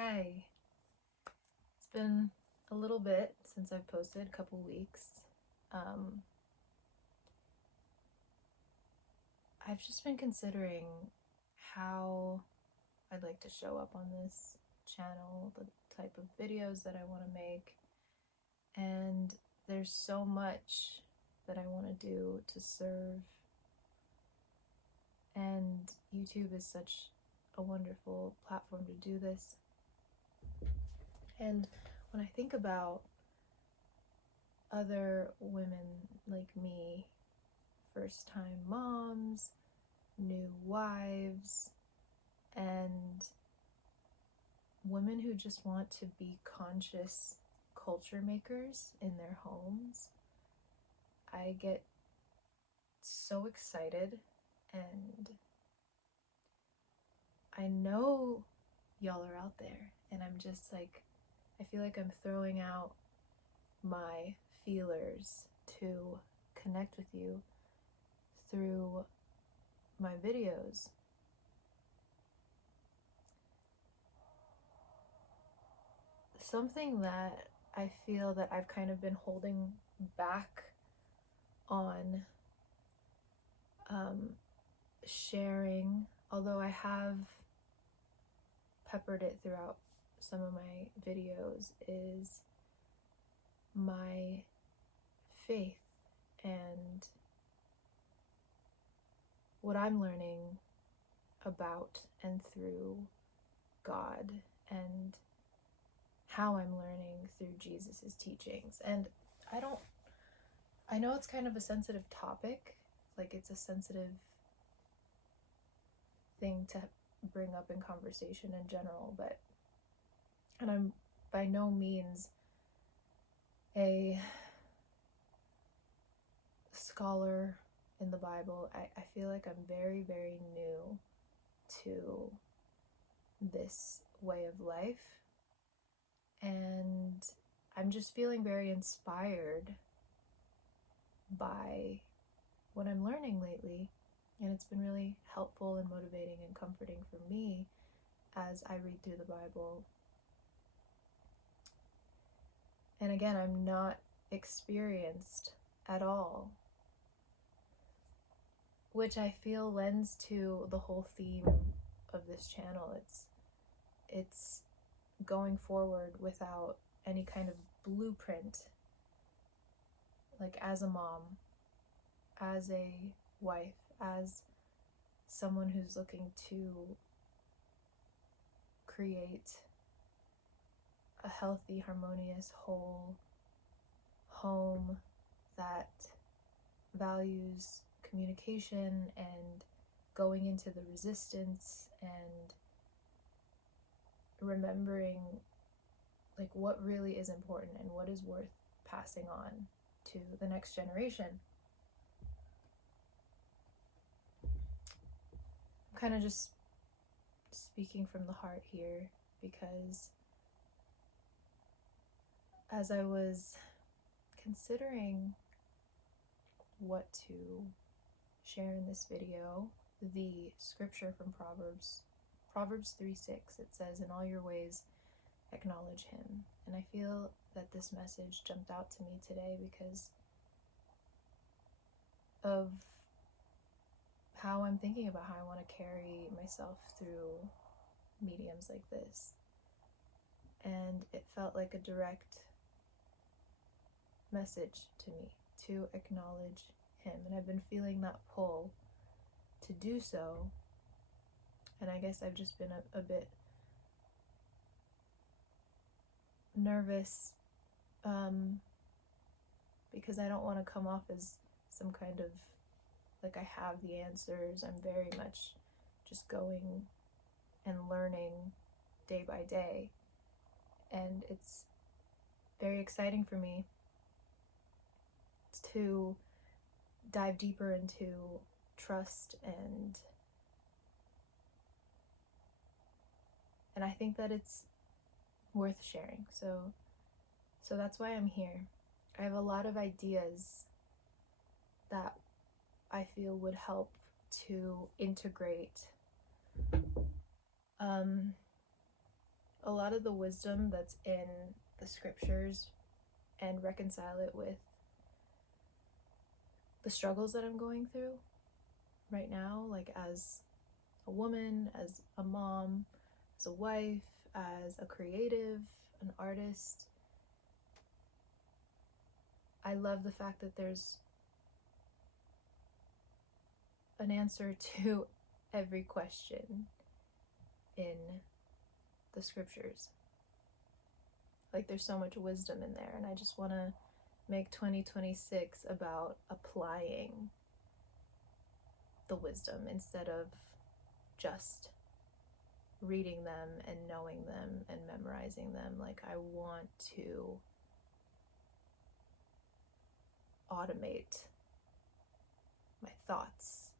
Hi. It's been a little bit since I've posted, a couple weeks. I've just been considering how I'd like to show up on this channel, the type of videos that I want to make, and there's so much that I want to do to serve, and YouTube is such a wonderful platform to do this. And when I think about other women like me, first-time moms, new wives, and women who just want to be conscious culture makers in their homes, I get so excited, and I know y'all are out there, and I'm just like, I feel like I'm throwing out my feelers to connect with you through my videos. Something that I feel that I've kind of been holding back on sharing, although I have peppered it throughout some of my videos, is my faith and what I'm learning about and through God, and how I'm learning through Jesus's teachings. And I know it's kind of a sensitive topic, like it's a sensitive thing to bring up in conversation in general, and I'm by no means a scholar in the Bible. I feel like I'm very, very new to this way of life, and I'm just feeling very inspired by what I'm learning lately, and it's been really helpful and motivating and comforting for me as I read through the Bible. And again, I'm not experienced at all, which I feel lends to the whole theme of this channel. It's going forward without any kind of blueprint, like as a mom, as a wife, as someone who's looking to create a healthy, harmonious, whole home that values communication and going into the resistance and remembering like what really is important and what is worth passing on to the next generation. I'm kind of just speaking from the heart here, because as I was considering what to share in this video, the scripture from Proverbs 3:6, it says, "In all your ways acknowledge him." And I feel that this message jumped out to me today because of how I'm thinking about how I want to carry myself through mediums like this. And it felt like a direct message to me to acknowledge him, and I've been feeling that pull to do so. And I guess I've just been a bit nervous, because I don't want to come off as some kind of like I have the answers. I'm very much just going and learning day by day, and it's very exciting for me to dive deeper into trust, and I think that it's worth sharing. So that's why I'm here. I have a lot of ideas that I feel would help to integrate a lot of the wisdom that's in the scriptures and reconcile it with the struggles that I'm going through right now, like as a woman, as a mom, as a wife, as a creative, an artist. I love the fact that there's an answer to every question in the scriptures. Like, there's so much wisdom in there, and I just want to make 2026 about applying the wisdom instead of just reading them and knowing them and memorizing them. Like, I want to automate my thoughts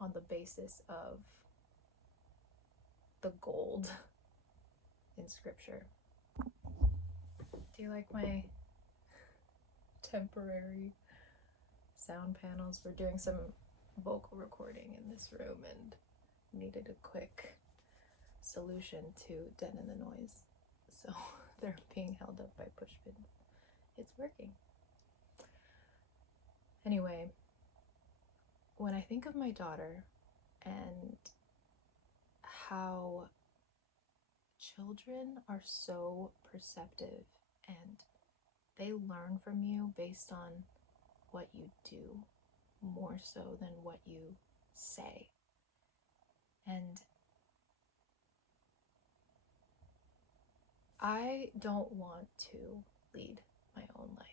on the basis of the gold in scripture. Do you like my temporary sound panels? We're doing some vocal recording in this room and needed a quick solution to deaden the noise, so they're being held up by push pins. It's working. Anyway, when I think of my daughter and how children are so perceptive and they learn from you based on what you do more so than what you say. And I don't want to lead my own life.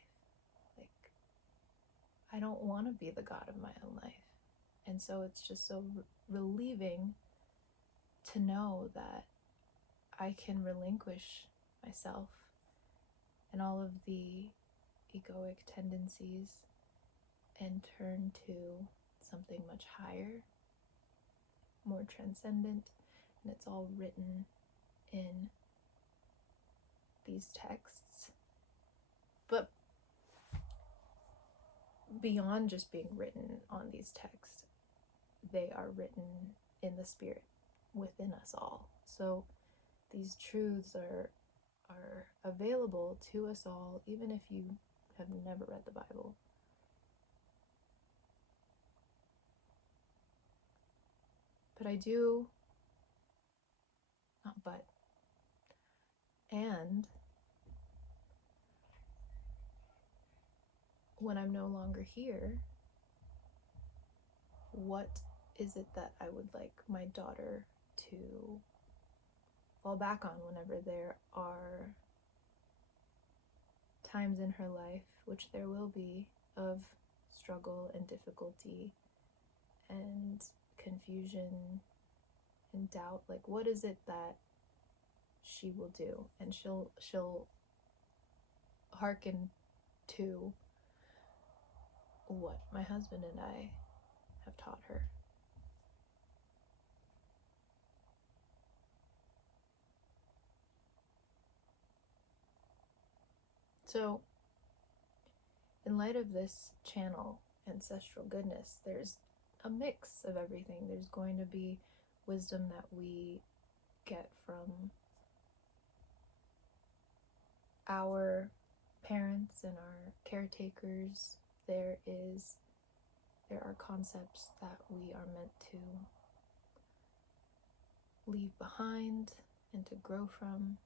Like, I don't want to be the God of my own life. And so it's just so relieving to know that I can relinquish myself and all of the egoic tendencies and turn to something much higher, more transcendent, and it's all written in these texts. But beyond just being written on these texts, they are written in the spirit within us all. So these truths are available to us all, even if you have never read the Bible. But I do, not but, and when I'm no longer here, what is it that I would like my daughter to fall back on whenever there are times in her life, which there will be, of struggle and difficulty and confusion and doubt? Like, what is it that she will do? And she'll hearken to what my husband and I have taught her. So, in light of this channel, Ancestral Goodness, there's a mix of everything. There's going to be wisdom that we get from our parents and our caretakers. There are concepts that we are meant to leave behind and to grow from.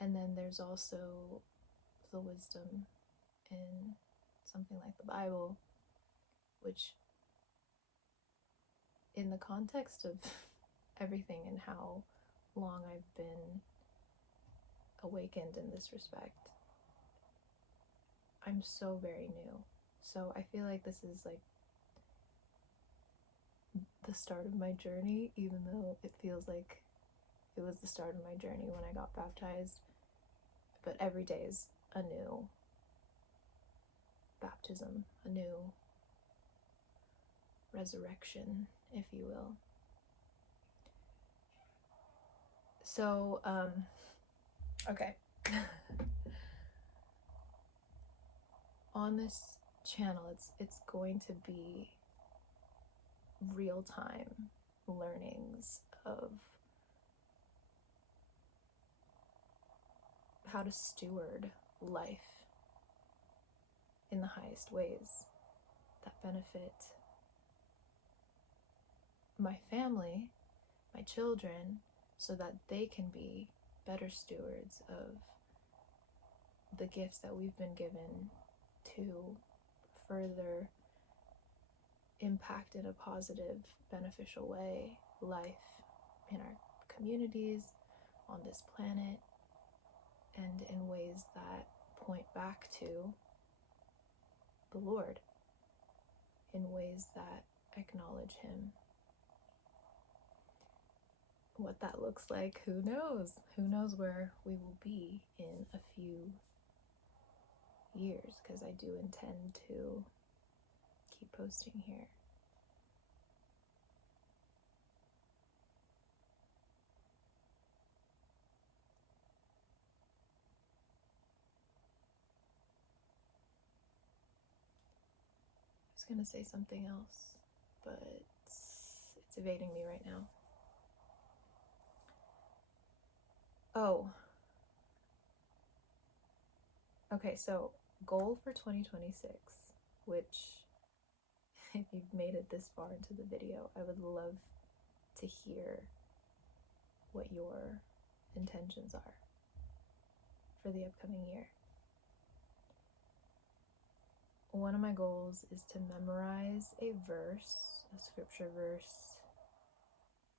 And then there's also the wisdom in something like the Bible, which, in the context of everything and how long I've been awakened in this respect, I'm so very new. So I feel like this is like the start of my journey, even though it feels like it was the start of my journey when I got baptized. But every day is a new baptism, a new resurrection, if you will. So, okay. On this channel, it's going to be real-time learnings of how to steward life in the highest ways that benefit my family, my children, so that they can be better stewards of the gifts that we've been given to further impact in a positive, beneficial way life in our communities, on this planet, and in ways that point back to the Lord, in ways that acknowledge Him. What that looks like, who knows? Who knows where we will be in a few years, because I do intend to keep posting here. I was gonna say something else, but it's evading me right now. Oh. Okay, so goal for 2026, which, if you've made it this far into the video, I would love to hear what your intentions are for the upcoming year. One of my goals is to memorize a verse, a scripture verse,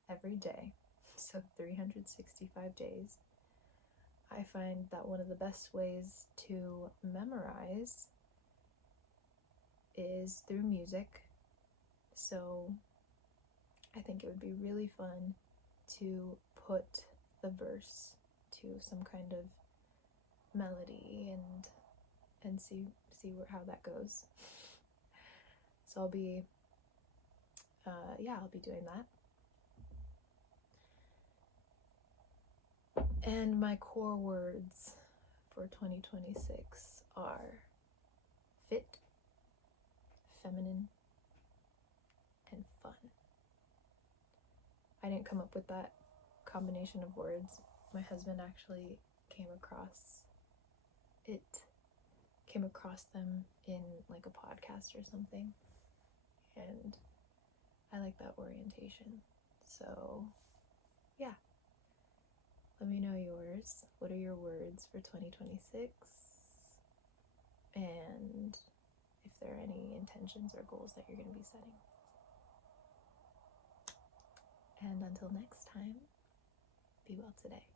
every day. So 365 days. I find that one of the best ways to memorize is through music. So I think it would be really fun to put the verse to some kind of melody and see how that goes. So I'll be doing that. And my core words for 2026 are fit, feminine, and fun. I didn't come up with that combination of words. My husband actually came across them in like a podcast or something, and I like that orientation. So yeah, let me know yours. What are your words for 2026? And if there are any intentions or goals that you're going to be setting. And until next time, be well today.